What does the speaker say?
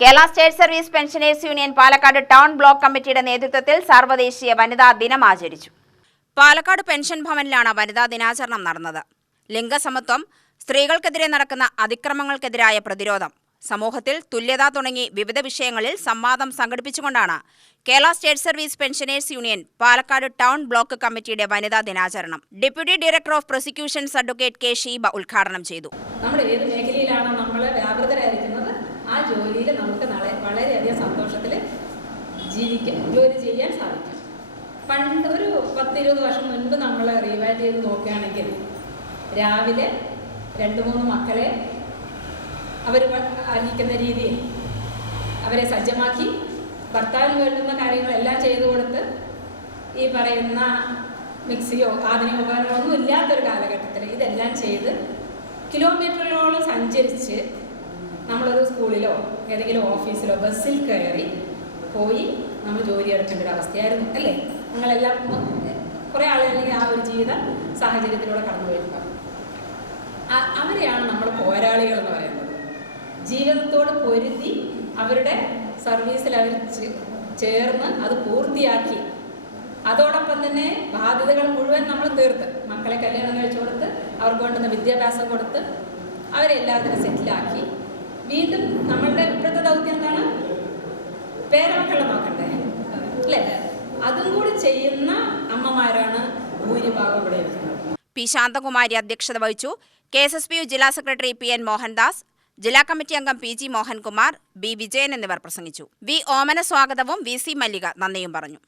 Kerala state service pensioners union Palakkad town block കമ്മിറ്റിയുടെ നേതൃത്വത്തിൽ സാർവദേശീയ വനിതാ ദിനം ആചരിച്ചു. പാലക്കാട് പെൻഷൻ ഭവനിലാണ് വനിതാ ദിനാചരണം നടന്നത്. ലിംഗസമത്വം, സ്ത്രീകൾക്കെതിരെ നടക്കുന്ന അതിക്രമങ്ങൾക്കെതിരായ പ്രതിരോധം, സമൂഹത്തിൽ തുല്യത തുടങ്ങി വിവിധ വിഷയങ്ങളിൽ സംവാദം സംഘടിപ്പിച്ചുകൊണ്ടാണ് Kerala state service pensioners union Palakkad town block കമ്മിറ്റിയുടെ വനിതാ ദിനാചരണം deputy director of prosecutions advocate K Sheeba ഉദ്ഘാടനം ചെയ്തു. നമ്മൾ ഏത് മേഖലയിലാണോ നമ്മൾ വ്യാപൃതരായിരിക്കുന്നത് ആ ജോലിയിൽ നമുക്ക് വളരെയധികം സന്തോഷത്തിൽ ജോലി ചെയ്യാൻ സാധിക്കും. പണ്ട് ഒരു 10-20 വർഷം മുൻപ് നമ്മൾ റീവൈൻഡ് ചെയ്ത് നോക്കുകയാണെങ്കിൽ രാവിലെ 2-3 മക്കളെ അവർ അറിയിക്കുന്ന രീതിയിൽ അവരെ സജ്ജമാക്കി ഭർത്താവിന് വേണ്ടുന്ന കാര്യങ്ങളെല്ലാം ചെയ്തു കൊടുത്ത് ഈ പറയുന്ന മിക്സിയോ ആധുനിക ഉപകരണങ്ങളൊന്നും ഇല്ലാത്തൊരു കാലഘട്ടത്തിൽ ഇതെല്ലാം ചെയ്ത് കിലോമീറ്ററുകളോളം സഞ്ചരിച്ച് നമ്മളൊരു സ്കൂളിലോ ഏതെങ്കിലും ഓഫീസിലോ ബസ്സിൽ കയറി പോയി നമ്മൾ ജോലി എടുക്കേണ്ട ഒരു അവസ്ഥയായിരുന്നു അല്ലേ? നിങ്ങളെല്ലാം കുറേ ആളുകളിൽ ആ ഒരു ജീവിത സാഹചര്യത്തിലൂടെ കടന്നു പോയിട്ടുണ്ടാവും. അവരെയാണ് നമ്മൾ പോരാളികൾ എന്ന് പറയുന്നത്. ജീവിതത്തോട് പൊരുതി അവരുടെ സർവീസിൽ അവർ ചേർന്ന് അത് പൂർത്തിയാക്കി അതോടൊപ്പം തന്നെ ബാധ്യതകൾ മുഴുവൻ നമ്മൾ തീർത്ത് മക്കളെ കല്യാണം കഴിച്ചു കൊടുത്ത് അവർക്ക് വേണ്ടുന്ന വിദ്യാഭ്യാസം കൊടുത്ത് അവരെ എല്ലാത്തിനും സെറ്റിലാക്കി വീണ്ടും നമ്മളുടെ ഇപ്പോഴത്തെ ദൗത്യം എന്താണ്? പേരമക്കളെ നോക്കണ്ടേ അല്ലേ? അതും കൂടി ചെയ്യുന്ന അമ്മമാരാണ് ഭൂരിഭാഗം ഇവിടെ ഇരിക്കുന്നത്. പി ശാന്തകുമാരി അധ്യക്ഷത വഹിച്ചു. KSSPU ജില്ലാ സെക്രട്ടറി PN മോഹൻദാസ്, ജില്ലാ കമ്മിറ്റി അംഗം PG മോഹൻകുമാർ, B വിജയൻ എന്നിവർ പ്രസംഗിച്ചു. V ഓമന സ്വാഗതവും VC മല്ലിക നന്ദിയും പറഞ്ഞു.